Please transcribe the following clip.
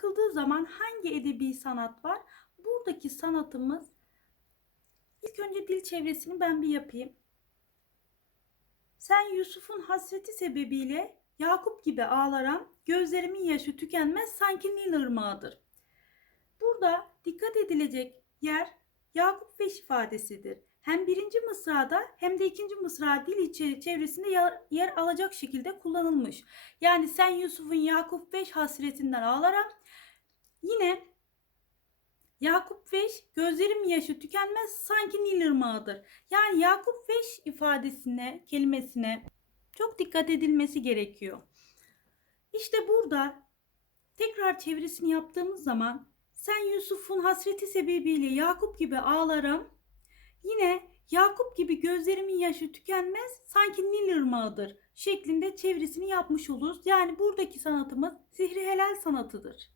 bakıldığı zaman hangi edebi sanat var? Buradaki sanatımız ilk önce dil çevresini ben bir yapayım. Sen Yusuf'un hasreti sebebiyle Yakup gibi ağlaram, gözlerimin yaşı tükenmez sanki Nil ırmağıdır. Burada dikkat edilecek yer Yakup Veş ifadesidir. Hem birinci mısrada hem de ikinci mısra dil çevresinde yer, alacak şekilde kullanılmış. Yani sen Yusuf'un Yakup Veş hasretinden ağlaram. Yine Yakup Veş gözlerim yaşı tükenmez sanki Nil ırmağıdır. Yani Yakup Veş ifadesine, kelimesine çok dikkat edilmesi gerekiyor. İşte burada tekrar çevirisini yaptığımız zaman sen Yusuf'un hasreti sebebiyle Yakup gibi ağlarım. Yine Yakup gibi gözlerimin yaşı tükenmez sanki Nil ırmağıdır şeklinde çevirisini yapmış oluruz. Yani buradaki sanatımız sihri helal sanatıdır.